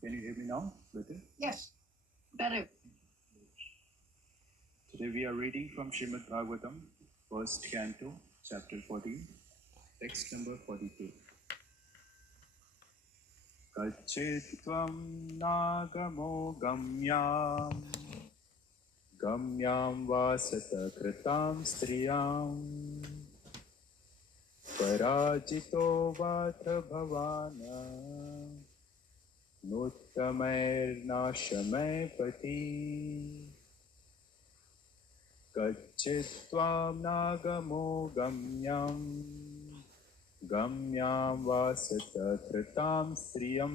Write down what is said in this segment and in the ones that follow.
Can you hear me now better? Yes, better. Today we are reading from Srimad Bhagwatam, first canto, chapter 14, text number 42. Kachitvam nagamo gamyam vasata kritam striyam parajito vatra bhavana nuttamairnashamay pati. Kachitvam nagamo gamyam vasata kritam striyam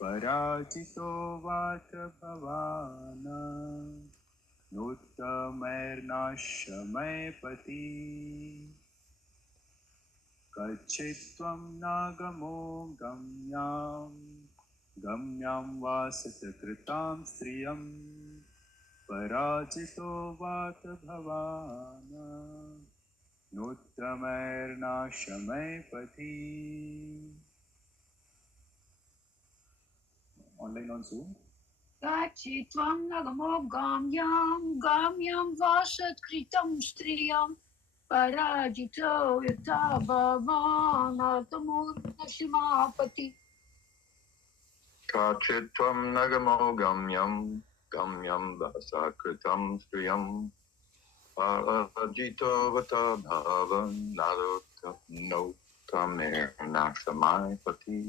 parajito vatra bhavana nuttamairnashamay pati. Kachitvam nagamo gamyam vasata kritam striyam parajito vata bhavana nuttamairnashamay pati. Online on Zoom. Kachitvam nagamo gamyam vasat kritam striyam parajito yata bhavanathamurnashimapati. Kachitvam nagamo gamyam vasakritam striyam parajito vata bhavan notamir nashamai pati.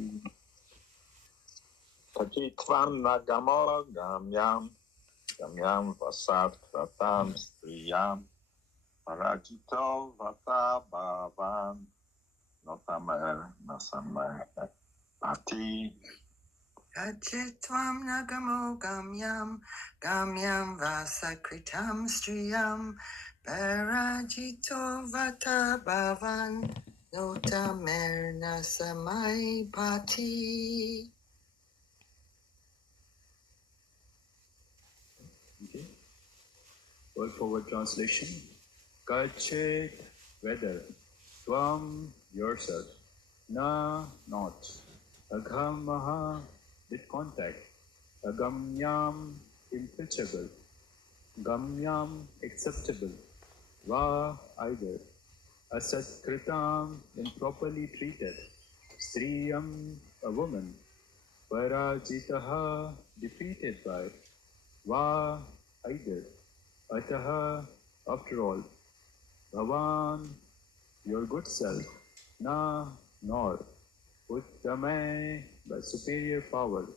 Kachitvam nagamo gamyam vasakritam striyam parajito vata bhavan notamir nashamai pati. Kachitvam nagamo gamyam vasakritam striyam parajito vata bhavan notamerna samai pati. Okay. Word forward translation. Kachit, whether. Tvam, yourself. Na, not. Aghamaha, with contact. Agamyam, impeachable. Gamyam, acceptable. Va, either. Asatkritam, improperly treated. Striyam, a woman. Parajitaha, defeated by. Va, either. Ataha, after all. Bhavan, your good self. Na, nor. Uttame, by superior power.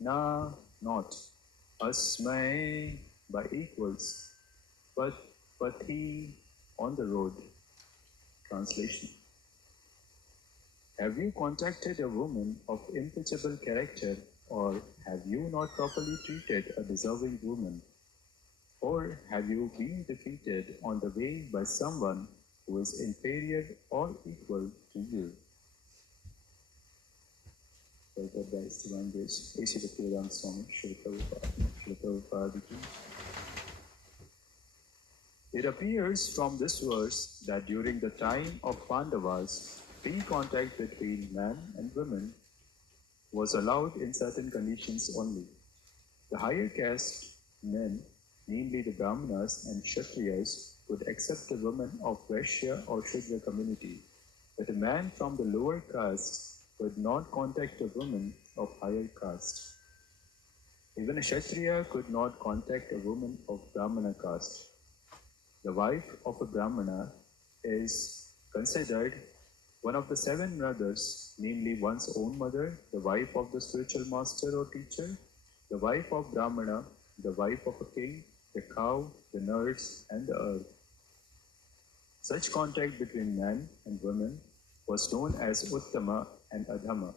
Na, not. Asmai, by equals. Pati, on the road. Translation. Have you contacted a woman of impeachable character, or have you not properly treated a deserving woman? Or have you been defeated on the way by someone who is inferior or equal to you? It appears from this verse that during the time of Pandavas, free contact between man and women was allowed in certain conditions only. The higher caste men, namely the Brahmanas and Kshatriyas, could accept a woman of Vaishya or Shudra community, but a man from the lower caste could not contact a woman of higher caste. Even a Kshatriya could not contact a woman of Brahmana caste. The wife of a Brahmana is considered one of the 7 brothers, namely one's own mother, the wife of the spiritual master or teacher, the wife of Brahmana, the wife of a king, the cow, the nurse, and the earth. Such contact between man and woman was known as Uttama and Adhama.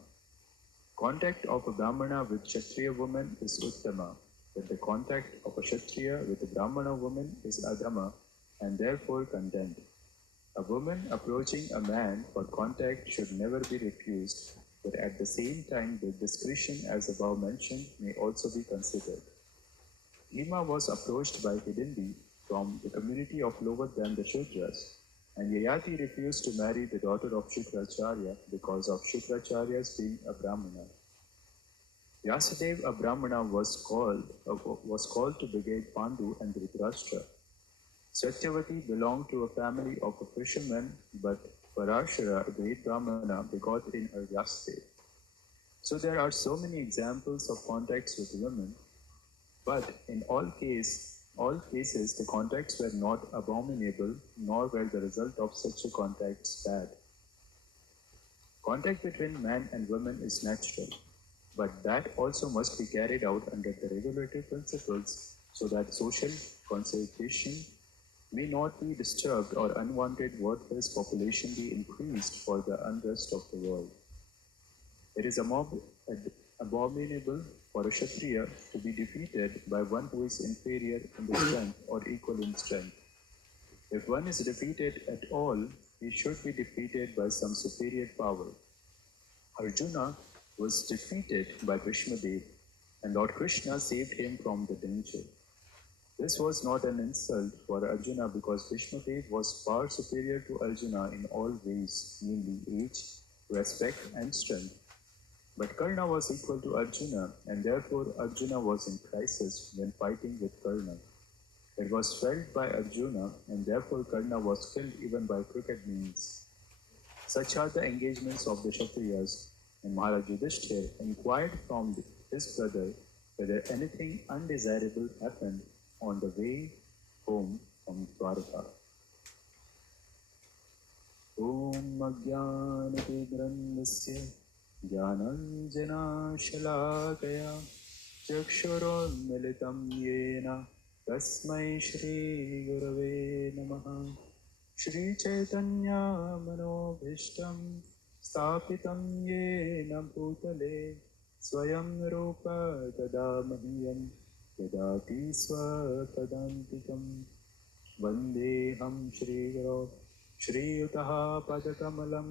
Contact of a Brahmana with Kshatriya woman is Uttama, but the contact of a Kshatriya with a Brahmana woman is Adhama, and therefore condemned. A woman approaching a man for contact should never be refused, but at the same time the discretion as above mentioned may also be considered. Bhima was approached by Hidimbi from the community of lower than the Shudras, and Yayati refused to marry the daughter of Shukracharya because of Shukracharya's being a Brahmana. Vyasadeva, a Brahmana, was called to brigade Pandu and Dhritarashtra. Satyavati belonged to a family of a fisherman, but Parashara, a great Brahmana, begot in her Vyasadeva. So there are so many examples of contacts with women, but in all cases, the contacts were not abominable, nor were the result of such a contacts bad. Contact between man and woman is natural, but that also must be carried out under the regulative principles so that social conservation may not be disturbed or unwanted worthless population be increased for the unrest of the world. It is abominable for a Kshatriya to be defeated by one who is inferior in the strength or equal in strength. If one is defeated at all, he should be defeated by some superior power. Arjuna was defeated by Bhishmadev, and Lord Krishna saved him from the danger. This was not an insult for Arjuna because Bhishmadev was far superior to Arjuna in all ways, namely age, respect, and strength. But Karna was equal to Arjuna, and therefore Arjuna was in crisis when fighting with Karna. It was felt by Arjuna, and therefore Karna was killed even by crooked means. Such are the engagements of the Kshatriyas, and Maharaj Yudhishthir inquired from his brother whether anything undesirable happened on the way home from Dwarka. Om Ajnanatigrandhasya Jnananjanashalakaya Chakshurunmilitam Yena Tasmai Shri Gurave Namaha. Shri Chaitanya Manobhishtam Stapitam Yena Bhutale Swayam Rupa Tada Mahyam Yadati Swakadantikam Vandeham Shri Guru Shri Yutaha Padakamalam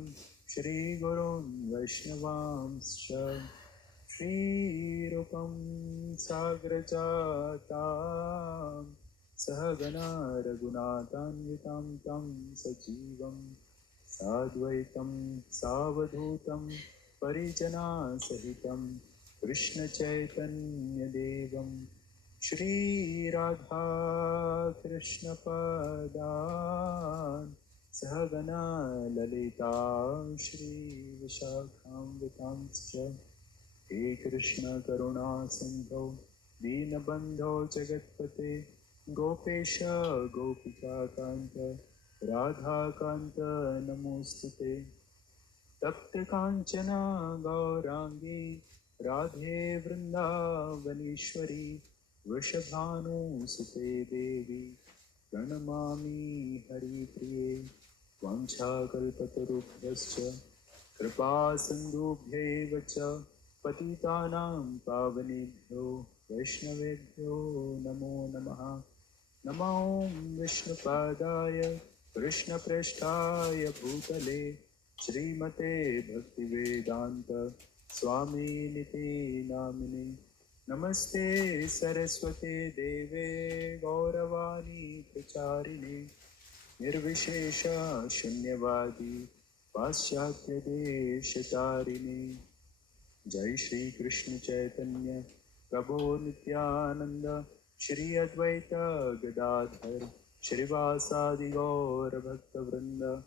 Shri Gurun Vaishnavamscha Shri Rupam Sagrajatam Sahagana Raghunathanvitam Tam Sajivam Sadvaitam Savadhutam Parijana Sahitam Krishna Chaitanya Devam Shri Radha Krishna Padan Sahagana Lalita Shri Vishakhamvitamscha He Krishna Karuna Sindho Deenabandho Jagatpate Gopesha Gopika Kanta Radha Kanta Namostute Tapte Kanchana Gaurangi Radhe Vrindavaneshwari Vrishabhanu Sute Devi Pranamami Hari Priye Vancha Kalpatarubhyascha Kripa Sindhubhyeva cha Patitanam Pavanebhyo Vaishnavebhyo Namo Namaha Namo Vishnupadaya Krishna Presthaya Bhutale Srimate Bhaktivedanta Swami Niti Namini Namaste Saraswate Deve Gauravani Pracharine Nirvishesha Shunyavadi Paschatya Deshatarine Jai Shri Krishna Chaitanya Prabhu Nityananda Shri Advaita Gadadhar Shri Vasadi Gaur Bhakta Vrinda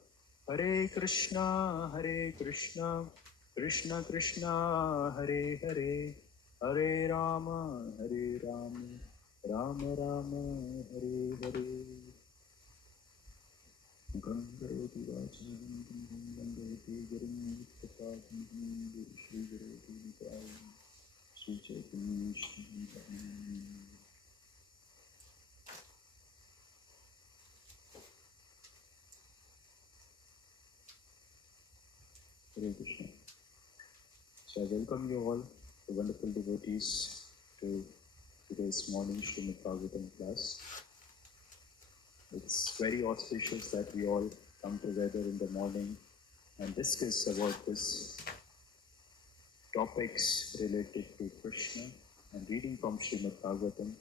Hare Krishna Krishna Krishna Hare Hare Hare Rama Rama Rama Hare Hare Gangavati Vacham Gangavati Gurum Vittapasam Shri Guruvati Nitayam Shri Chaitanya Shri Hare Krishna. So I welcome you all, the wonderful devotees, to today's morning Srimad Bhagwatam class. It's very auspicious that we all come together in the morning and discuss about this topics related to Krishna and reading from Srimad Bhagwatam,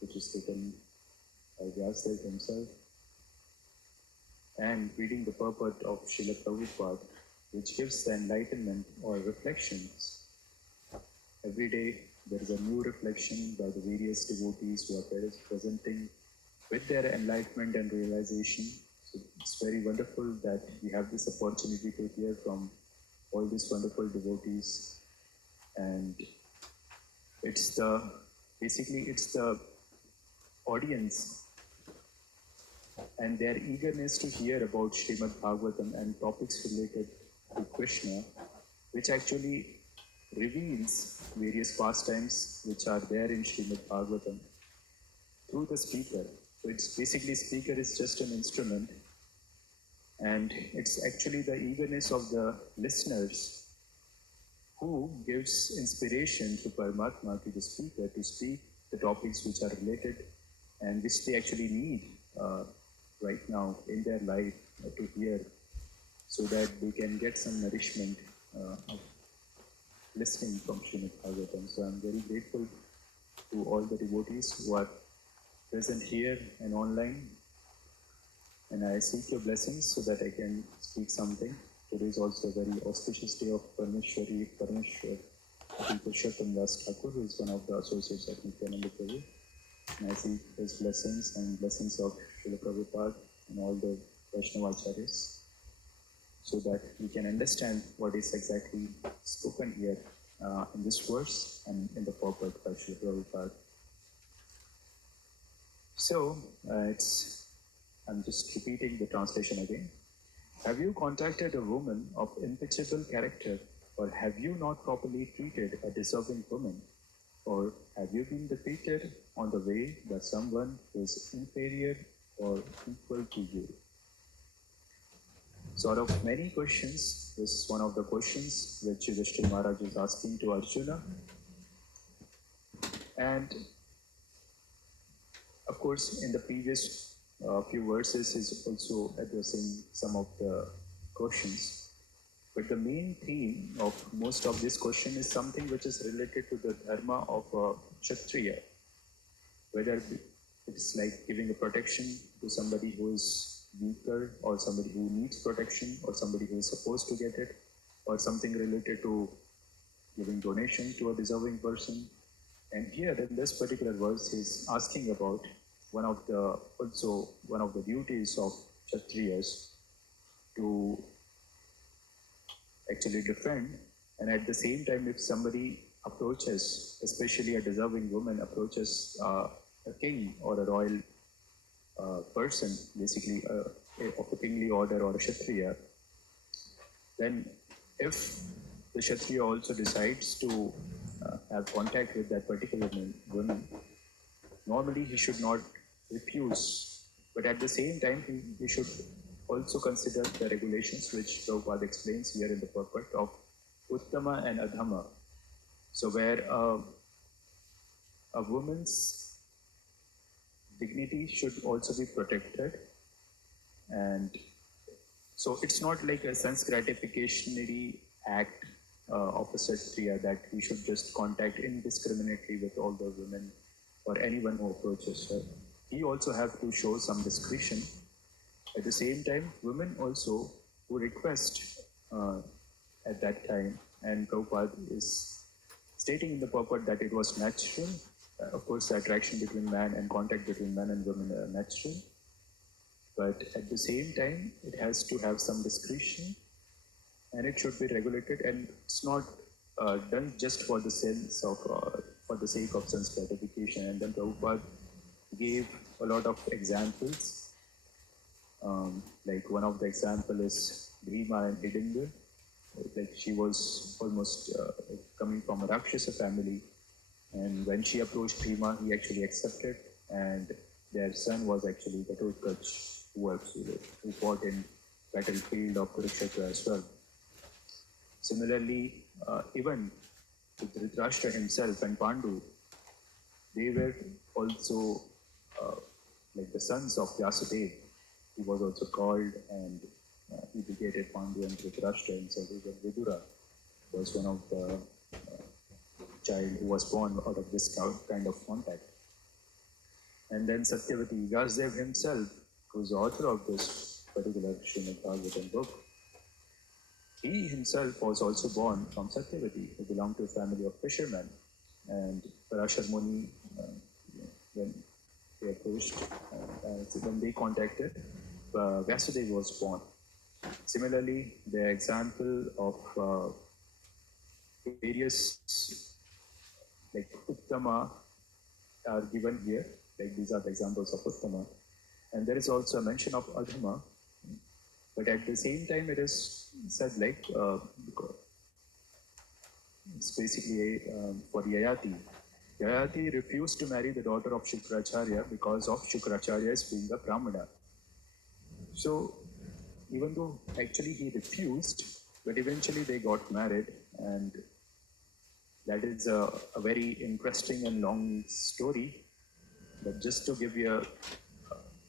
which is written by Vyasadeva himself, and reading the purport of Srila Prabhupada, which gives the enlightenment or reflections. A every day there is a new reflection by the various devotees who are presenting with their enlightenment and realization. So it's very wonderful that we have this opportunity to hear from all these wonderful devotees. And it's the audience and their eagerness to hear about Srimad Bhagwatam and topics related to Krishna, which actually reveals various pastimes which are there in Srimad Bhagwatam through the speaker. So it's basically, speaker is just an instrument, and it's actually the eagerness of the listeners who gives inspiration to Paramatma, to the speaker, to speak the topics which are related and which they actually need right now in their life to hear, so that they can get some nourishment of listening from Srimad Bhagavatam. So I'm very grateful to all the devotees who are present here and online, and I seek your blessings so that I can speak something. Today is also a very auspicious day of Parmeshwar Purushottam Das Thakur, who is one of the associates of Nityananda Prabhu. And I seek his blessings and blessings of Srila Prabhupada and all the Vaishnava Acharyas, so that we can understand what is exactly spoken here in this verse and in the purport by Srila Prabhupada. So, I'm just repeating the translation again. Have you contacted a woman of impeccable character, or have you not properly treated a deserving woman? Or have you been defeated on the way by someone who is inferior or equal to you? So out of many questions, this is one of the questions which Yudhishthira Maharaj is asking to Arjuna. And of course, in the previous few verses, is also addressing some of the questions. But the main theme of most of this question is something which is related to the dharma of a Kshatriya. Whether it's like giving a protection to somebody who is weaker, or somebody who needs protection, or somebody who is supposed to get it, or something related to giving donation to a deserving person. And here in this particular verse, he's asking about one of the duties of Kshatriyas to actually defend. And at the same time, if somebody approaches, especially a deserving woman approaches a king or a royal person, basically of a kingly order or a Kshatriya, then if the Kshatriya also decides to have contact with that particular woman, normally he should not refuse, but at the same time he should also consider the regulations which Prabhupada explains here in the purport of Uttama and Adhama. So where a woman's dignity should also be protected, and so it's not like a sense gratificationary act of a Kshatriya that he should just contact indiscriminately with all the women or anyone who approaches her. He also have to show some discretion. At the same time, women also who request at that time, and Prabhupada is stating in the purport that it was natural. Of course, the attraction between man and contact between man and women are natural. But at the same time, it has to have some discretion, and it should be regulated, and it's not done just for the sense of, for the sake of sense gratification. And then Prabhupada gave a lot of examples. Like one of the example is Bhima and Hidingar. Like she was almost coming from a Rakshasa family, and when she approached Bhima, he actually accepted, and their son was actually the Ghatotkacha, who fought in battlefield of Kurukshetra as well. Similarly, even with Dhritarashtra himself and Pandu, they were also like the sons of Vyasadeva. He was also called, and he begetted Pandu and Dhritarashtra himself. Even Vidura was one of the child who was born out of this kind of contact. And then Satyavati, Vyasadeva himself, who is the author of this particular Srimad Bhagwatam book, he himself was also born from Satyavati, who belonged to a family of fishermen. And Parashar Muni, when they approached, so when they contacted, Vyasudeva was born. Similarly, the example of various like Uttama are given here, like these are the examples of Uttama. And there is also a mention of Adhama, but at the same time it is said like, it's basically for Yayati. Yayati refused to marry the daughter of Shukracharya because of Shukracharya's being a Brahmana. So even though actually he refused, but eventually they got married, and that is a very interesting and long story. But just to give you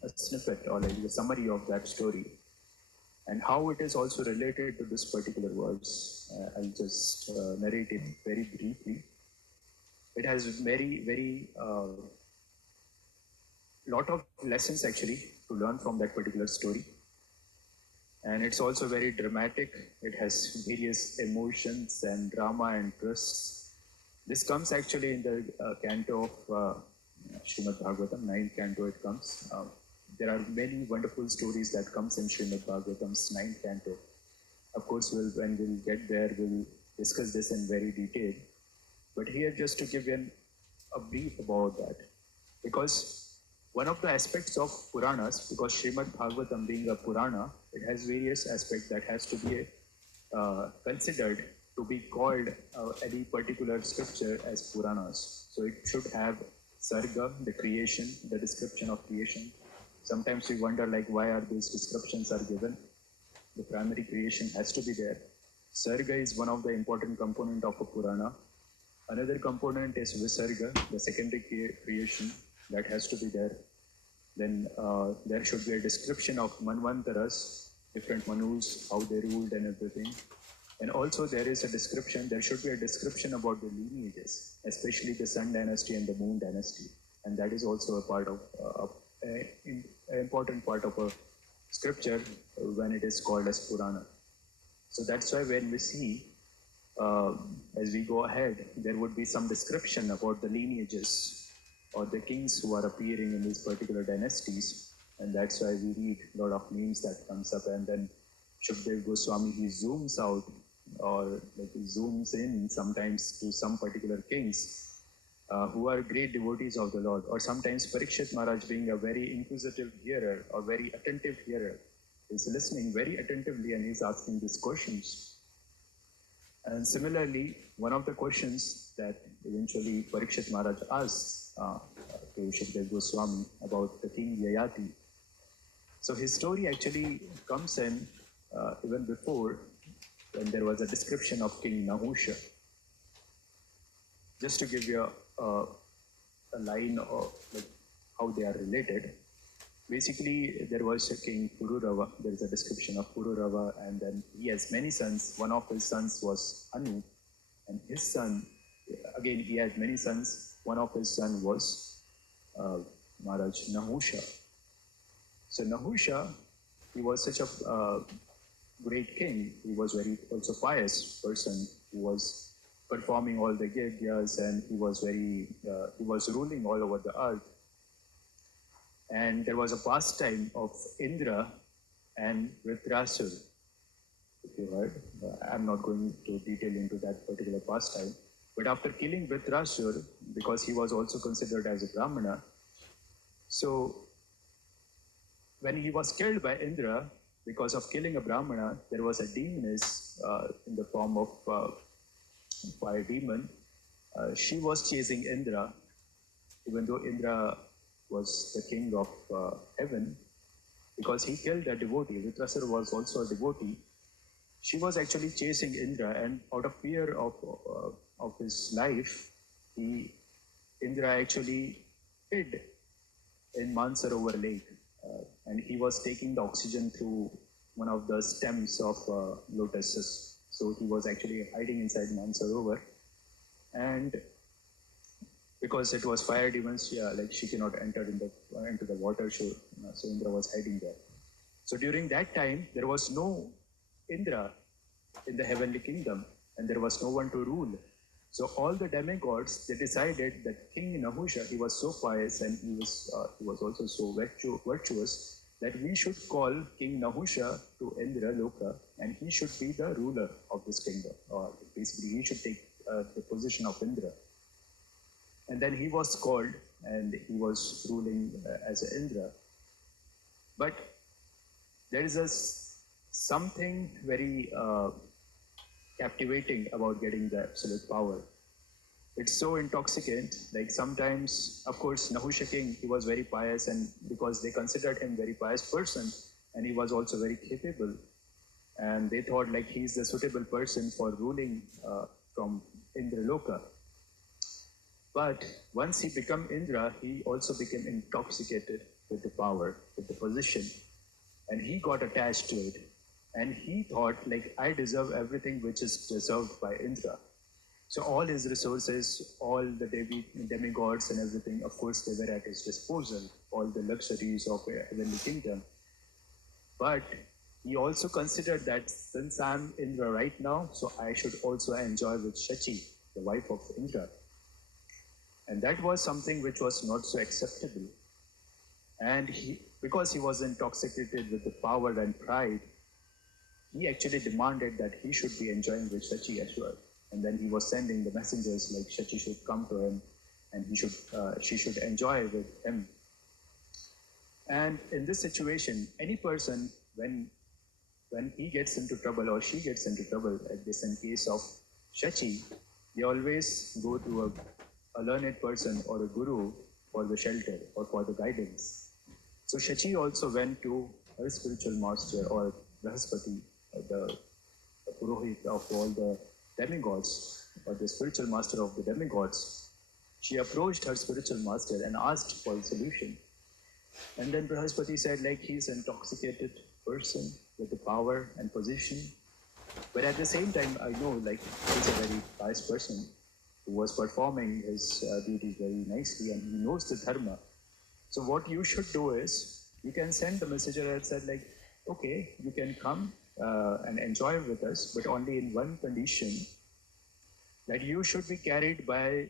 a snippet or like a summary of that story and how it is also related to this particular verse, I'll just narrate it very briefly. It has very lot of lessons actually to learn from that particular story. And it's also very dramatic. It has various emotions and drama and twists. This comes actually in the canto of Srimad Bhagwatam, 9th canto it comes. There are many wonderful stories that comes in Srimad Bhagwatam's 9th canto. Of course, when we'll get there, we'll discuss this in very detail. But here, just to give you a brief about that, because one of the aspects of Puranas, because Srimad Bhagwatam being a Purana, it has various aspects that has to be considered to be called any particular scripture as Puranas. So it should have Sarga, the creation, the description of creation. Sometimes we wonder like why are these descriptions are given? The primary creation has to be there. Sarga is one of the important component of a Purana. Another component is Visarga, the secondary creation, that has to be there. Then there should be a description of Manvantaras, different Manus, how they ruled and everything. And also there is a description, there should be a description about the lineages, especially the Sun dynasty and the Moon dynasty. And that is also a part of, an important part of a scripture when it is called as Purana. So that's why when we see, as we go ahead, there would be some description about the lineages or the kings who are appearing in these particular dynasties. And that's why we read a lot of names that comes up. And then Shukdev Goswami, he zooms out or like he zooms in sometimes to some particular kings who are great devotees of the Lord. Or sometimes Parikshit Maharaj, being a very inquisitive hearer or very attentive hearer, is listening very attentively and he's asking these questions. And similarly, one of the questions that eventually Parikshit Maharaj asks to Shukdev Goswami about the king Yayati. So his story actually comes in even before, when there was a description of King Nahusha. Just to give you a line of like how they are related. Basically, there was a king Pururava. There is a description of Pururava, and then he has many sons. One of his sons was Anu, and his son, again, he had many sons. One of his sons was Maharaj Nahusha. So Nahusha, he was such a great king. He was very also pious person who was performing all the yajnas, and he was ruling all over the earth. And there was a pastime of Indra and Vritrasur. If you heard, I'm not going to detail into that particular pastime. But after killing Vritrasur, because he was also considered as a Brahmana, so when he was killed by Indra, because of killing a Brahmana, there was a demoness in the form of fire demon. She was chasing Indra, even though Indra was the king of heaven, because he killed a devotee. Vritrasur was also a devotee. She was actually chasing Indra, and out of fear of his life, Indra actually hid in Mansarovar lake, and he was taking the oxygen through one of the stems of lotuses. So he was actually hiding inside Mansarovar, and because it was fire demons, she cannot enter into the water, so Indra was hiding there. So during that time, there was no Indra in the heavenly kingdom, and there was no one to rule. So all the demigods, they decided that King Nahusha, he was so pious and he was also so virtuous that we should call King Nahusha to Indra Loka and he should be the ruler of this kingdom. Or basically, he should take the position of Indra. And then he was called and he was ruling as Indra. But there is something very captivating about getting the absolute power. It's so intoxicant, like sometimes, of course, Nahusha king, he was very pious and because they considered him very pious person and he was also very capable and they thought like he's the suitable person for ruling from Indra Loka. But once he became Indra, he also became intoxicated with the power, with the position, and he got attached to it. And he thought, like, I deserve everything which is deserved by Indra. So all his resources, all the demigods and everything, of course, they were at his disposal, all the luxuries of a heavenly kingdom. But he also considered that since I'm Indra right now, so I should also enjoy with Shachi, the wife of Indra. And that was something which was not so acceptable. And because he was intoxicated with the power and pride, he actually demanded that he should be enjoying with Shachi as well. And then he was sending the messengers like Shachi should come to him and she should enjoy with him. And in this situation, any person, when he gets into trouble or she gets into trouble, like this in case of Shachi, they always go to a learned person or a guru for the shelter or for the guidance. So Shachi also went to her spiritual master or Brahaspati, the Purohit of all the demigods or the spiritual master of the demigods. She approached her spiritual master and asked for a solution. And then Brahaspati said like he's an intoxicated person with the power and position. But at the same time, I know like he's a very pious person who was performing his duties very nicely and he knows the dharma. So what you should do is, you can send the messenger and said like, okay, you can come and enjoy with us, but only in one condition, that you should be carried by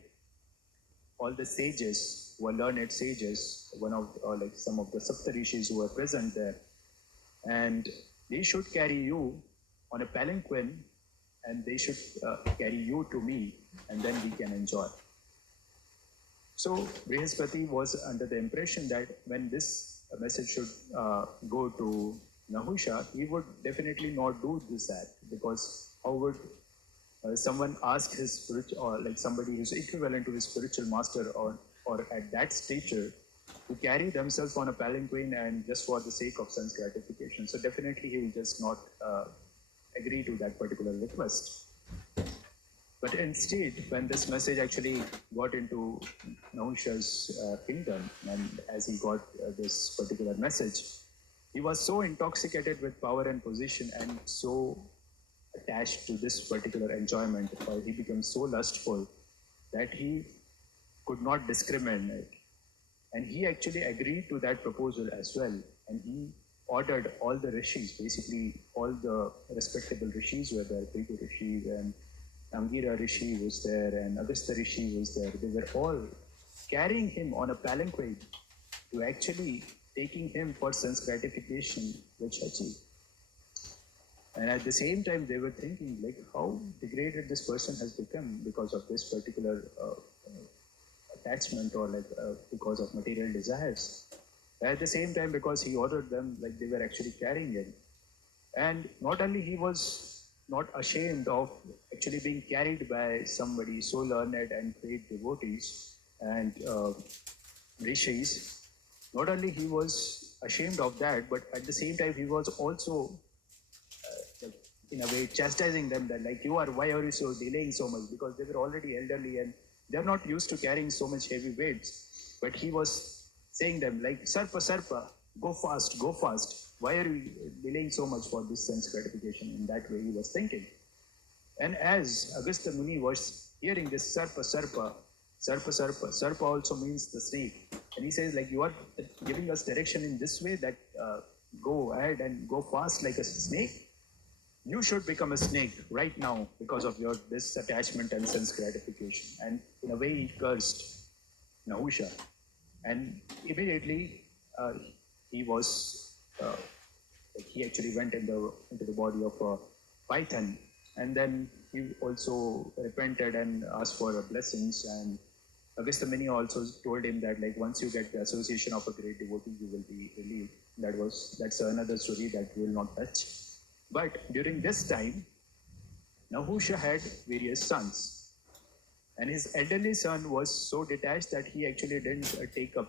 all the sages, who are learned sages, like some of the Saptarishis who are present there, and they should carry you on a palanquin and they should carry you to me and then we can enjoy. So Brihaspati was under the impression that when this message should go to Nahusha, he would definitely not do this act, because how would someone ask his spiritual, or like somebody who's equivalent to his spiritual master or at that stature to carry themselves on a palanquin and just for the sake of sense gratification. So definitely he will just not agree to that particular request. But instead, when this message actually got into Nahusha's kingdom, and as he got this particular message, he was so intoxicated with power and position and so attached to this particular enjoyment, or he became so lustful that he could not discriminate. And he actually agreed to that proposal as well. And he ordered all the rishis, basically all the respectable rishis were there, Prithu Rishi and Angira Rishi was there and Agastya Rishi was there. They were all carrying him on a palanquin to actually taking him for sense gratification with Shachi. And at the same time, they were thinking like how degraded this person has become because of this particular attachment or like because of material desires. At the same time, because he ordered them, like they were actually carrying him. And not only he was not ashamed of actually being carried by somebody so learned and great devotees and rishis, not only he was ashamed of that, but at the same time he was also like, in a way chastising them that like why are you so delaying so much, because they were already elderly and they're not used to carrying so much heavy weights. But he was saying them like, Sarpa, go fast. Why are you delaying so much for this sense gratification? In that way he was thinking. And as Agastya Muni was hearing this Sarpa also means the snake. And he says like, you are giving us direction in this way that go ahead and go fast like a snake. you should become a snake right now because of your this attachment and sense gratification. And in a way, he cursed Nahusha. And immediately, uh, he was he actually went into the body of a python, and then he also repented and asked for blessings. And Agastya Muni also told him that like once you get the association of a great devotee, you will be relieved. That's another story that we will not touch. But during this time, Nahusha had various sons, and his elderly son was so detached that he actually didn't take up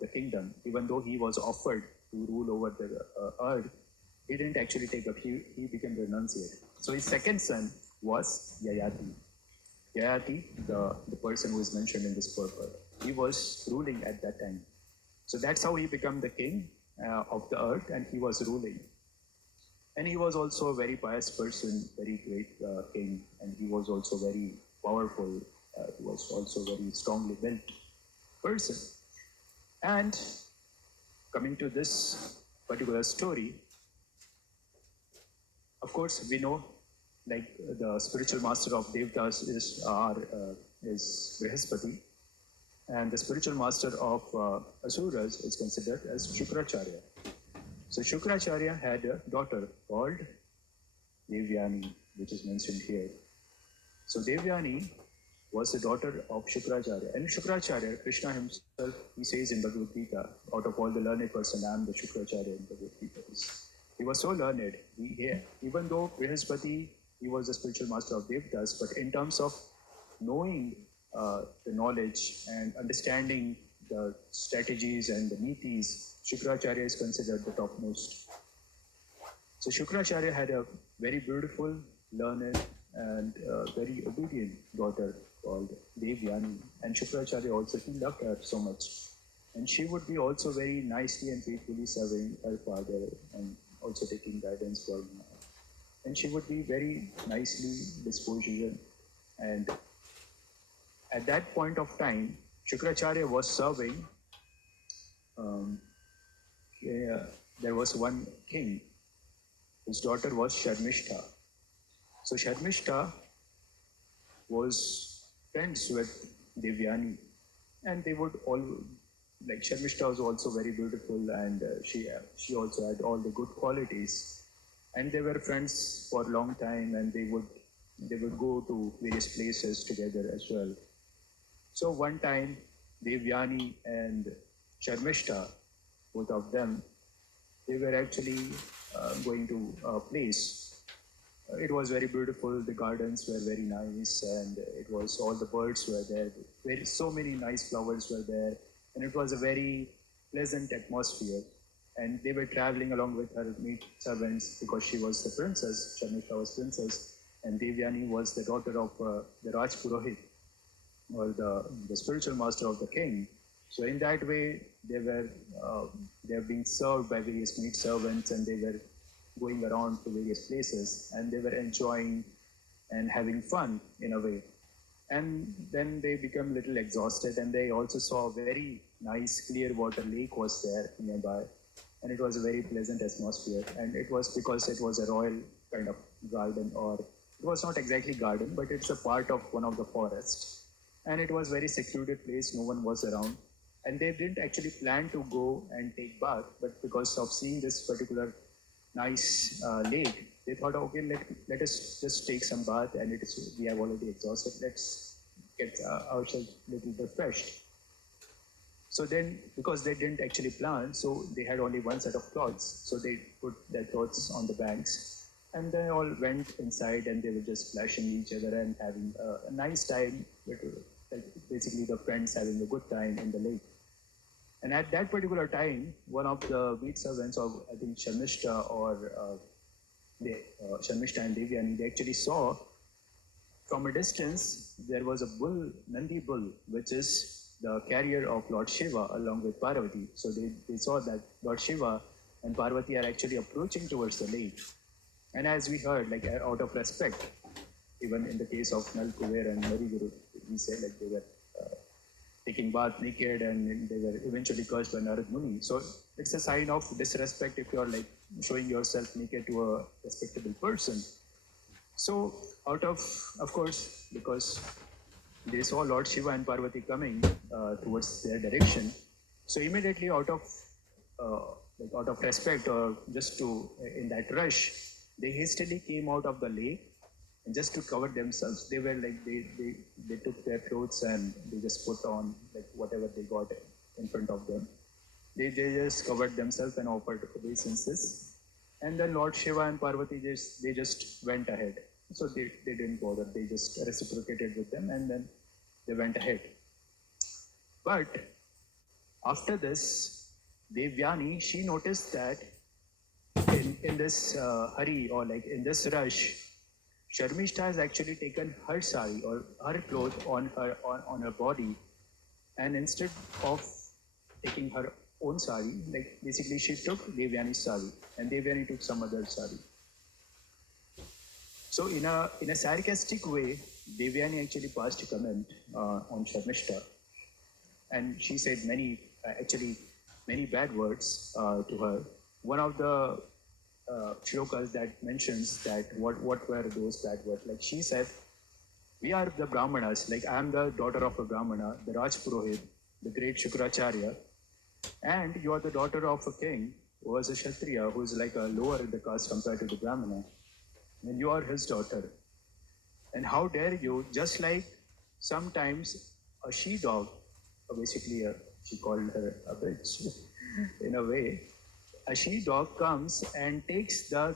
the kingdom, even though he was offered to rule over the earth. He didn't actually take up. He became renunciate. So his second son was Yayati. Yayati, the person who is mentioned in this purport, he was ruling at that time. So that's how he became the king of the earth, and he was ruling. And he was also a very pious person, very great king, and he was also very powerful. He was also very strongly built person. And coming to this particular story, of course, we know like the spiritual master of Devtas is Brihaspati, and the spiritual master of Asuras is considered as Shukracharya. So Shukracharya had a daughter called Devyani, which is mentioned here. So Devyani was the daughter of Shukracharya. And Shukracharya, Krishna himself, he says in Bhagavad Gita, out of all the learned person, I am the Shukracharya in Bhagavad Gita. He was so learned. Even though Brihaspati, he was the spiritual master of Devtas, but in terms of knowing the knowledge and understanding the strategies and the nitis, Shukracharya is considered the topmost. So Shukracharya had a very beautiful, learned, and very obedient daughter called Devyani. And Shukracharya also, he loved her so much. And she would be also very nicely and faithfully serving her father and also taking guidance from him. And she would be very nicely disposed. And at that point of time, Shukracharya was serving. There was one king whose daughter was Sharmishta. So Sharmishta was friends with Devyani, and they would all like Sharmishta was also very beautiful, and she also had all the good qualities, and they were friends for a long time, and they would go to various places together as well. So one time, Devyani and Sharmishta, both of them, they were actually going to a place. It was very beautiful. The gardens were very nice, and it was all the birds were there. So many nice flowers were there, and it was a very pleasant atmosphere. And they were traveling along with her maid servants because she was the princess. Sharmishta was princess, and Devyani was the daughter of the Raj Purohit, or the spiritual master of the king. So in that way, they were being served by various maid servants, and they were going around to various places, and they were enjoying and having fun in a way. And then they become a little exhausted, and they also saw a very nice clear water lake was there nearby, and it was a very pleasant atmosphere. And it was because it was a royal kind of garden, or it was not exactly garden, but it's a part of one of the forests, and it was very secluded place. No one was around, and they didn't actually plan to go and take bath, but because of seeing this particular nice lake, they thought, okay, let us just take some bath, and we have already exhausted. Let's get ourselves a little refreshed. So then, because they didn't actually plan, so they had only one set of clothes. So they put their clothes on the banks, and they all went inside, and they were just splashing each other and having a nice time. Basically, the friends having a good time in the lake. And at that particular time, one of the maid servants of, I think, Sharmishta Sharmishta and Devyani, they actually saw from a distance, there was a bull, Nandi bull, which is the carrier of Lord Shiva along with Parvati. So they saw that Lord Shiva and Parvati are actually approaching towards the lake. And as we heard, like out of respect, even in the case of Nal Kuber and Mariguru, we say like they were taking bath naked, and they were eventually cursed by Narad Muni. So it's a sign of disrespect if you're like showing yourself naked to a respectable person. So out of course, because they saw Lord Shiva and Parvati coming towards their direction, so immediately uh, out of respect or just to in that rush, they hastily came out of the lake and just to cover themselves. They were like they took their clothes and they just put on like whatever they got in front of them. They just covered themselves and offered obeisances. And then Lord Shiva and Parvati just went ahead. So they didn't bother. They just reciprocated with them and then they went ahead. But after this, Devyani, she noticed that in this hurry or like in this rush, Sharmishta has actually taken her sari or her cloth on her body, and instead of taking her own sari, like basically she took Devyani's sari, and Devyani took some other sari. So in a sarcastic way, Devyani actually passed a comment on Sharmishta, and she said many bad words to her. One of the shlokas that mentions that what were those bad words? Like she said, we are the Brahmanas, like I am the daughter of a Brahmana, the Raj Purohit, the great Shukracharya, and you are the daughter of a king who was a Kshatriya, who is like a lower in the caste compared to the Brahmana, and you are his daughter. And how dare you, just like sometimes a she-dog, basically she called her a bitch in a way, a she-dog comes and takes the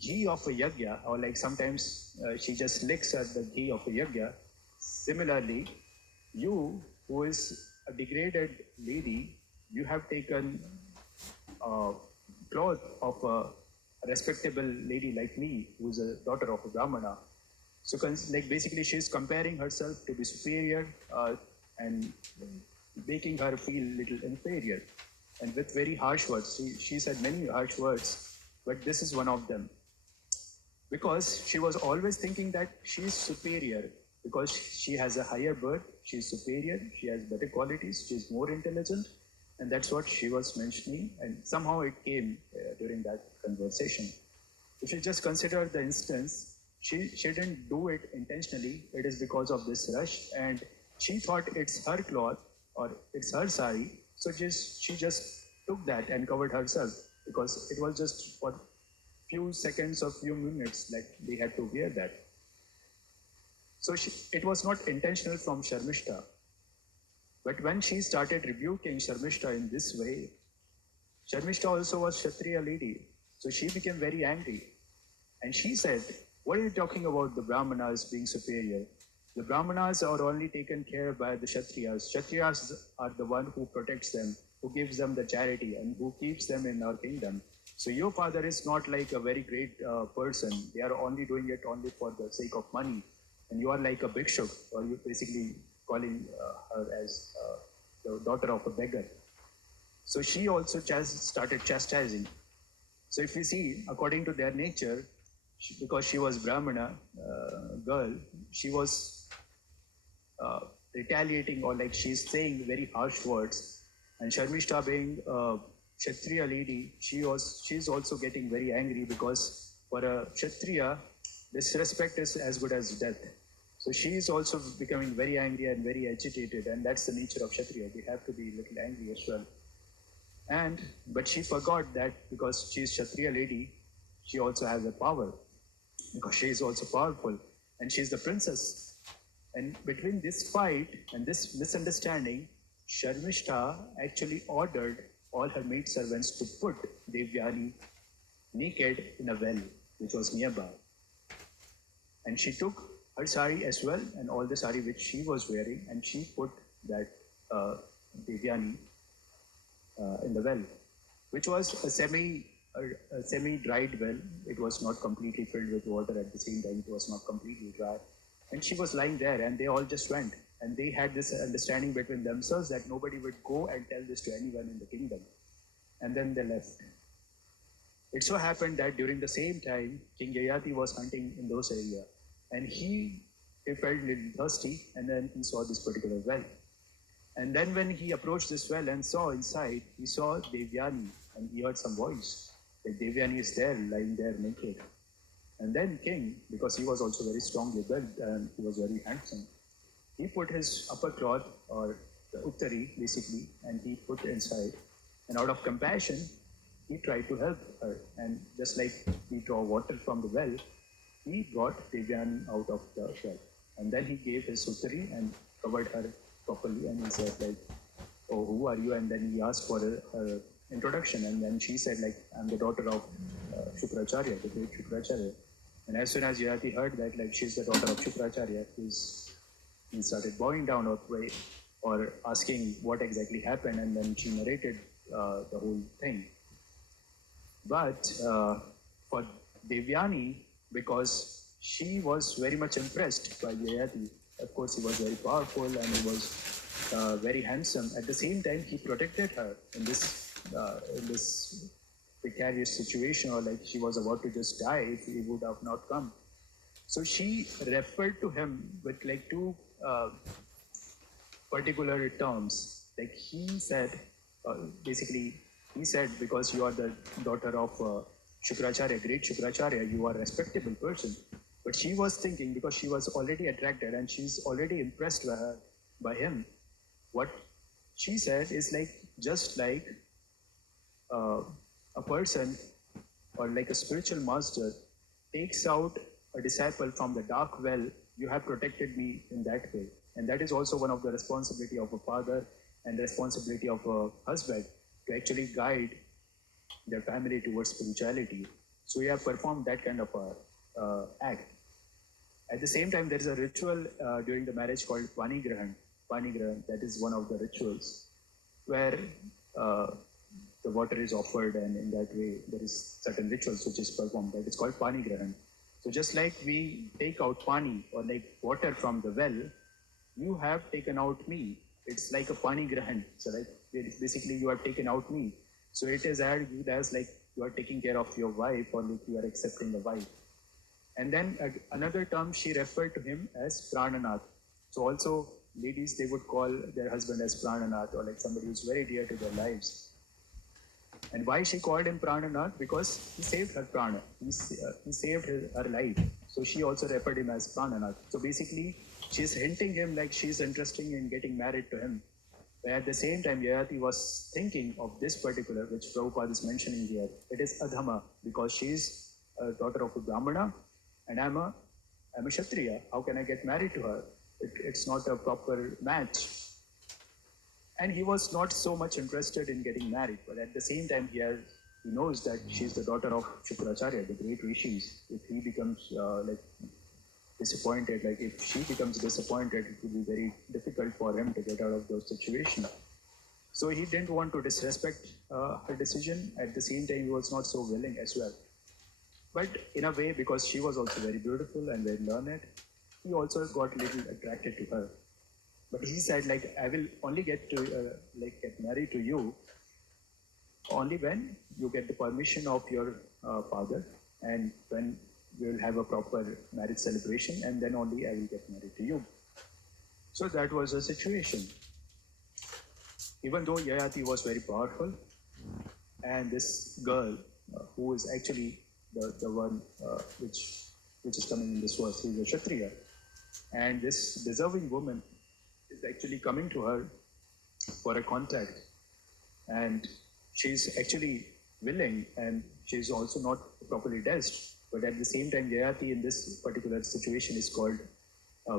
ghee of a yagya, or like sometimes she just licks at the ghee of a yagya. Similarly, you, who is a degraded lady, you have taken cloth of a respectable lady like me, who is a daughter of a Brahmana. So, like basically, she's comparing herself to be superior and making her feel little inferior, and with very harsh words. She said many harsh words, but this is one of them. Because she was always thinking that she is superior, because she has a higher birth, she is superior, she has better qualities, she is more intelligent, and that's what she was mentioning, and somehow it came during that conversation. If you just consider the instance, she didn't do it intentionally, it is because of this rush, and she thought it's her cloth or it's her sari, so she just took that and covered herself, because it was just for few seconds or few minutes, like they had to wear that. So it was not intentional from Sharmishta. But when she started rebuking Sharmishta in this way, Sharmishta also was Kshatriya lady. So she became very angry. And she said, what are you talking about the Brahmanas being superior? The Brahmanas are only taken care by the Kshatriyas. Kshatriyas are the one who protects them, who gives them the charity, and who keeps them in our kingdom. So your father is not like a very great person. They are only doing it only for the sake of money. And you are like a bhikshuk, or you basically calling her as the daughter of a beggar. So she also started chastising. So if you see, according to their nature, because she was Brahmana girl, she was retaliating, or like she's saying very harsh words. And Sharmishta being a Kshatriya lady, she's also getting very angry, because for a Kshatriya, disrespect is as good as death. So she is also becoming very angry and very agitated, and that's the nature of Kshatriya. They have to be a little angry as well. But she forgot that because she is Kshatriya lady, she also has a power, because she is also powerful, and she is the princess. And between this fight and this misunderstanding, Sharmishta actually ordered all her maid servants to put Devyani naked in a well which was nearby. And she took her sari as well, and all the sari which she was wearing, and she put that Devyani in the well, which was a semi-dried well. It was not completely filled with water. At the same time, it was not completely dry. And she was lying there, and they all just went. And they had this understanding between themselves that nobody would go and tell this to anyone in the kingdom. And then they left. It so happened that during the same time, King Yayati was hunting in those areas. And he felt a little thirsty, and then he saw this particular well. And then when he approached this well and saw inside, he saw Devyani, and he heard some voice. Like Devyani is there, lying there naked. And then king, because he was also very strongly built and he was very handsome, he put his upper cloth or the uttari basically, and he put inside. And out of compassion, he tried to help her. And just like we draw water from the well, he brought Devyani out of the well. And then he gave his uttari and covered her properly. And he said like, "Oh, who are you?" And then he asked for her introduction. And then she said like, "I'm the daughter of Shukracharya, the great Shukracharya." And as soon as Yati heard that like she's the daughter of Shukracharya, he started bowing down or asking what exactly happened, and then she narrated the whole thing. But for Devyani, because she was very much impressed by Yayati, of course he was very powerful and he was very handsome. At the same time, he protected her in this precarious situation, or like she was about to just die if he would have not come. So she referred to him with like two particular terms. Like he said, basically, he said, because you are the daughter of Shukracharya, great Shukracharya, you are a respectable person. But she was thinking, because she was already attracted and she's already impressed by him, what she said is like, just like a person or like a spiritual master takes out a disciple from the dark well, you have protected me in that way. And that is also one of the responsibility of a father and the responsibility of a husband to actually guide their family towards spirituality. So you have performed that kind of a act. At the same time, there is a ritual during the marriage called Panigrahan. Panigrahan, that is one of the rituals where the water is offered, and in that way there is certain rituals which is performed. That is called Panigrahan. So just like we take out pani or like water from the well, you have taken out me. It's like a Panigrahan. So like basically you have taken out me. So it is argued as like you are taking care of your wife, or like you are accepting a wife. And then another term she referred to him as Prananath. So also ladies, they would call their husband as Prananath, or like somebody who's very dear to their lives. And why she called him Prananath? Because he saved her prana. He saved her life. So she also referred him as Prananath. So basically, she's hinting him like she's interested in getting married to him. But at the same time, Yayati was thinking of this particular, which Prabhupada is mentioning here. It is Adhama, because she's a daughter of a Brahmana, and I'm a Kshatriya. How can I get married to her? It's not a proper match. And he was not so much interested in getting married, but at the same time, he knows that she's the daughter of Shukracharya, the great rishis. If he becomes disappointed, like if she becomes disappointed, it will be very difficult for him to get out of those situations. So he didn't want to disrespect her decision. At the same time, he was not so willing as well. But in a way, because she was also very beautiful and very learned, he also got a little attracted to her. But he said, like, I will only get married to you only when you get the permission of your father, and when we will have a proper marriage celebration, and then only I will get married to you. So that was the situation. Even though Yayati was very powerful, and this girl, who is actually the one which is coming in this verse, who is a Kshatriya, and this deserving woman is actually coming to her for a contact, and she's actually willing, and she's also not properly dressed. But at the same time, Yayati in this particular situation is called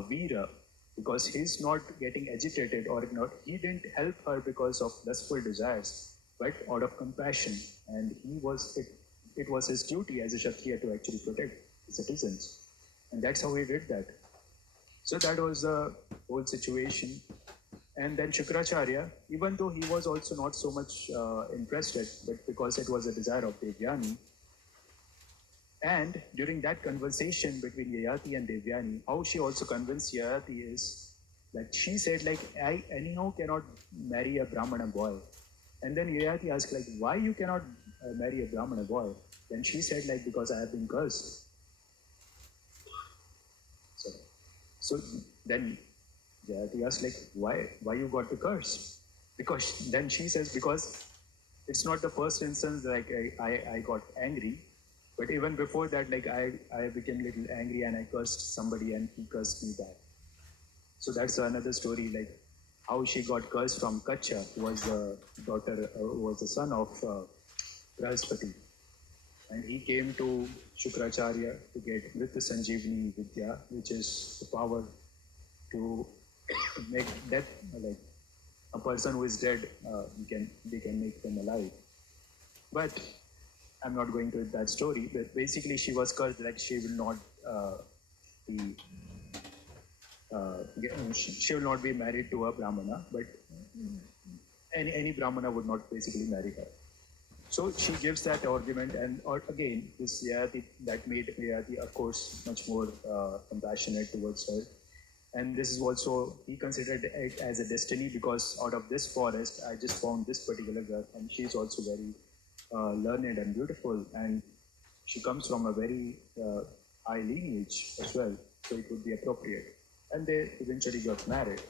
Veera, because he's not getting agitated, or not. He didn't help her because of lustful desires, but out of compassion. And it was his duty as a Kshatriya to actually protect the citizens, and that's how he did that. So that was the whole situation. And then Shukracharya, even though he was also not so much interested, but because it was a desire of Devyani, and during that conversation between Yayati and Devyani, how she also convinced Yayati is that she said, like, I anyhow cannot marry a Brahmana boy. And then Yayati asked, like, why you cannot marry a Brahmana boy? Then she said, like, because I have been cursed. So then Yayati asked, like, why you got the curse? Because then she says, because it's not the first instance like I got angry, but even before that, like I became a little angry and I cursed somebody and he cursed me back. So that's another story, like how she got cursed from Kacha, who was the daughter, who was the son of Brahaspati. And he came to Shukracharya to get Mrita Sanjeevani Vidya, which is the power to make death, like a person who is dead, they can make them alive. But I'm not going to that story. But basically, she was cursed like she will not be she will not be married to a Brahmana, but any Brahmana would not basically marry her. So she gives that argument, and again, this Yayati, that made Yayati, of course, much more compassionate towards her. And this is also, he considered it as a destiny, because out of this forest, I just found this particular girl, and she's also very learned and beautiful, and she comes from a very high lineage as well, so it would be appropriate. And they eventually got married.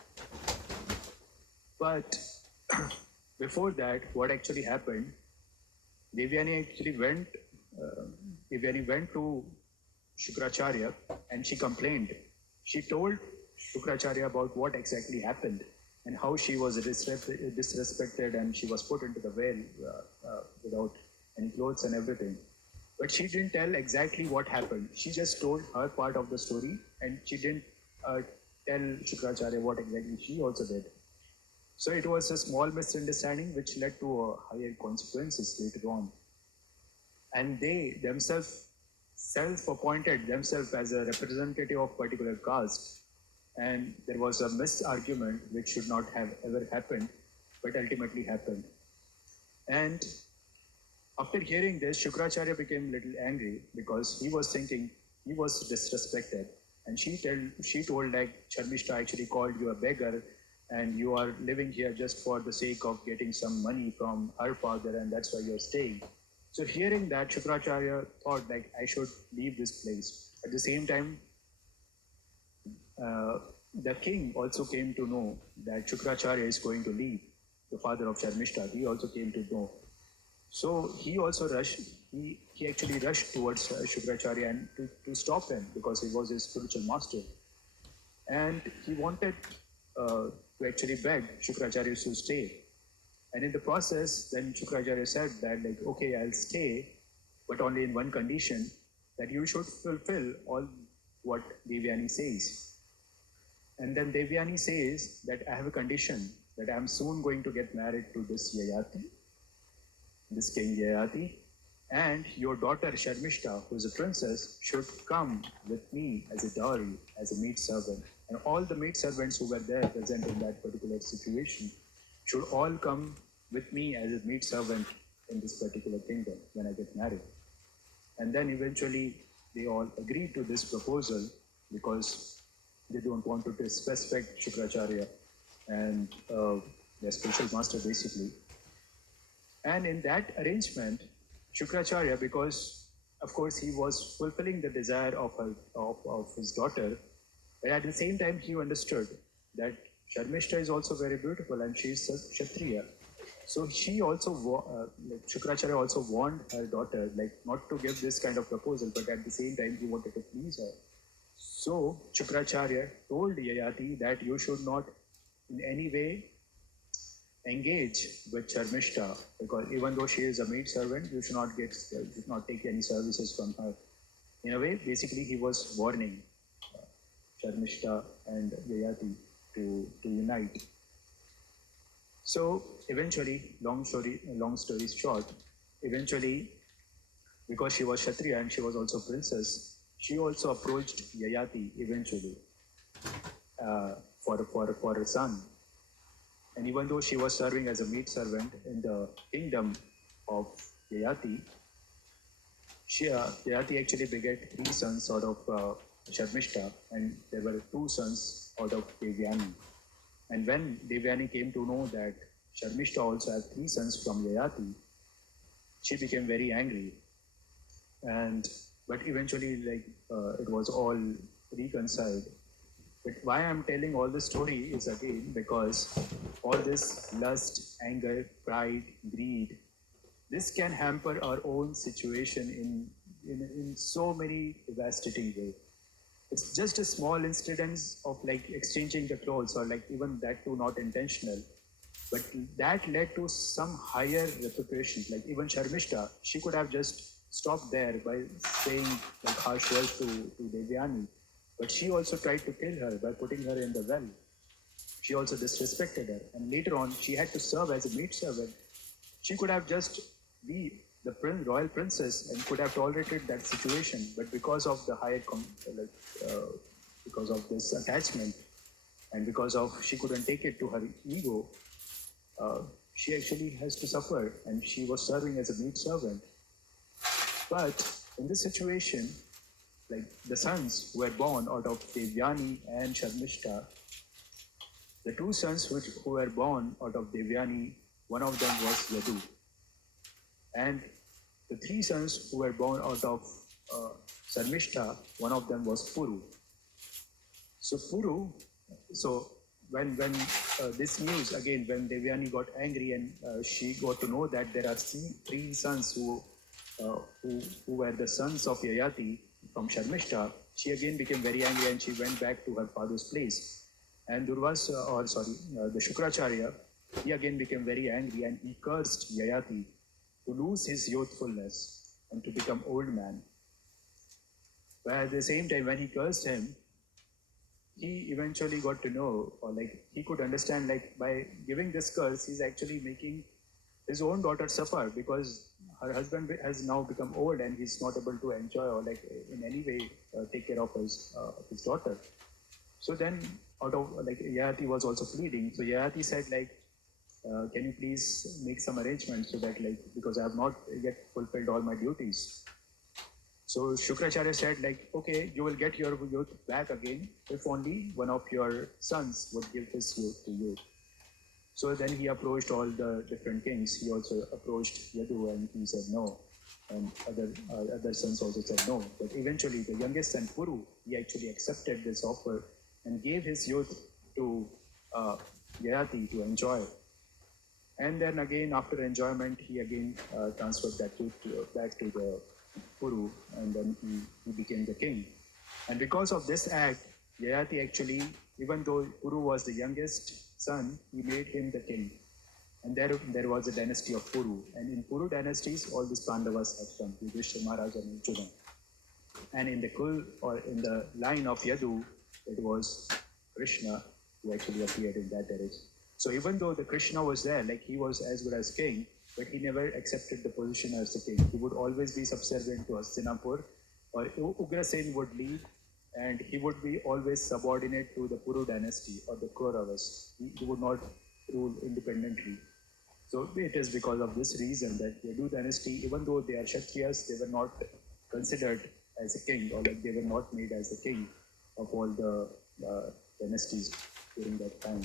But before that, what actually happened, Devyani actually went to Shukracharya and she complained. She told Shukracharya about what exactly happened and how she was disrespected and she was put into the well without any clothes and everything. But she didn't tell exactly what happened. She just told her part of the story and she didn't tell Shukracharya what exactly she also did. So it was a small misunderstanding which led to higher consequences later on. And they themselves self-appointed themselves as a representative of particular caste. And there was a misargument which should not have ever happened, but ultimately happened. And after hearing this, Shukracharya became a little angry because he was thinking he was disrespected. And she told like Sharmishta actually called you a beggar and you are living here just for the sake of getting some money from her father and that's why you're staying. So hearing that, Shukracharya thought like I should leave this place. At the same time, the king also came to know that Shukracharya is going to leave, the father of Sharmishta. He also came to know. So he also rushed, he actually rushed towards Shukracharya and to stop him because he was his spiritual master. And he wanted to actually beg Shukracharya to stay. And in the process, then Shukracharya said that like, okay, I'll stay, but only in one condition, that you should fulfill all what Devyani says. And then Devyani says that I have a condition that I'm soon going to get married to this Yayati, this king Yayati, and your daughter Sharmishta, who is a princess, should come with me as a dowry, as a maid servant. And all the maid servants who were there present in that particular situation should all come with me as a maid servant in this particular kingdom when I get married. And then eventually they all agreed to this proposal because they don't want to disrespect Shukracharya and their spiritual master basically. And in that arrangement, Shukracharya, because of course he was fulfilling the desire of his daughter, but at the same time he understood that Sharmishta is also very beautiful and she is a Kshatriya. So she also, Shukracharya also warned her daughter, like not to give this kind of proposal, but at the same time he wanted to please her. So Shukracharya told Yayati that you should not in any way engage with Sharmishta, because even though she is a maid servant, you should not take any services from her. In a way, basically he was warning Sharmishta and Yayati to unite. So eventually, long story short, eventually, because she was Kshatriya and she was also princess, she also approached Yayati eventually for her son. And even though she was serving as a maid servant in the kingdom of Yayati, Yayati actually begat 3 sons out of Sharmishta, and there were 2 sons out of Devyani. And when Devyani came to know that Sharmishta also had 3 sons from Yayati, she became very angry. But eventually, it was all reconciled. But why I'm telling all this story is again because all this lust, anger, pride, greed, this can hamper our own situation in so many devastating ways. It's just a small incidence of like exchanging the clothes, or like even that too not intentional, but that led to some higher repercussions. Like even Sharmishta, she could have just stopped there by saying like harsh words to Devyani, but she also tried to kill her by putting her in the well. She also disrespected her, and later on she had to serve as a maid servant. She could have just be the royal princess and could have tolerated that situation, but because of the because of this attachment, and because of she couldn't take it to her ego, she actually has to suffer, and she was serving as a maid servant. But in this situation, like the sons who were born out of Devyani and Sharmishta, the two sons who were born out of Devyani, one of them was Yadu. And the three sons who were born out of Sharmishta, one of them was Puru. So Puru, so when this news, again, when Devyani got angry and she got to know that there are three sons who were the sons of Yayati from Sharmishta, she again became very angry and she went back to her father's place. And the Shukracharya, he again became very angry and he cursed Yayati to lose his youthfulness and to become old man. But at the same time, when he cursed him, he eventually got to know, or like he could understand, like by giving this curse, he's actually making his own daughter suffer, because her husband has now become old and he's not able to enjoy or like in any way take care of his daughter. So then out of like Yayati was also pleading. So Yayati said like, can you please make some arrangements so that like, because I have not yet fulfilled all my duties. So Shukracharya said like, okay, you will get your youth back again if only one of your sons would give his youth to you. So then he approached all the different kings. He also approached Yadu and he said no. And other sons also said no. But eventually the youngest son, Puru, he actually accepted this offer and gave his youth to Yayati to enjoy. And then again, after enjoyment, he again transferred that youth back to the Puru, and then he became the king. And because of this act, Yayati actually, even though Puru was the youngest son, he made him the king. And there was a dynasty of Puru. And in Puru dynasties, all these Pandavas have come, Yudhishthira Maharaj and Arjuna. And in the kul, or in the line of Yadu, it was Krishna who actually appeared in that direction. So even though the Krishna was there, like he was as good as king, but he never accepted the position as the king. He would always be subservient to Hastinapur, or Ugrasen would lead, and he would be always subordinate to the Puru dynasty or the Kauravas. He would not rule independently. So it is because of this reason that the Yadu dynasty, even though they are Kshatriyas, they were not considered as a king, or like they were not made as the king of all the dynasties during that time.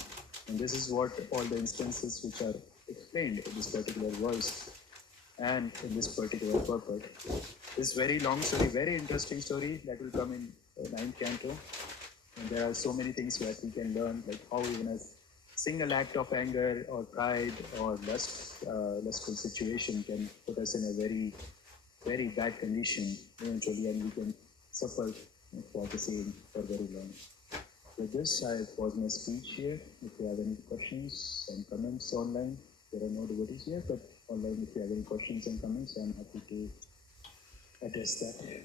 And this is what all the instances which are explained in this particular verse and in this particular purport. This very long story, very interesting story that will come in 9th canto. And there are so many things that we can learn, like how even a single act of anger or pride or lustful situation can put us in a very, very bad condition eventually, and we can suffer for the same for very long. With this, I pause my speech here. If you have any questions and comments online, there are no devotees here, but online, if you have any questions and comments, I'm happy to address that.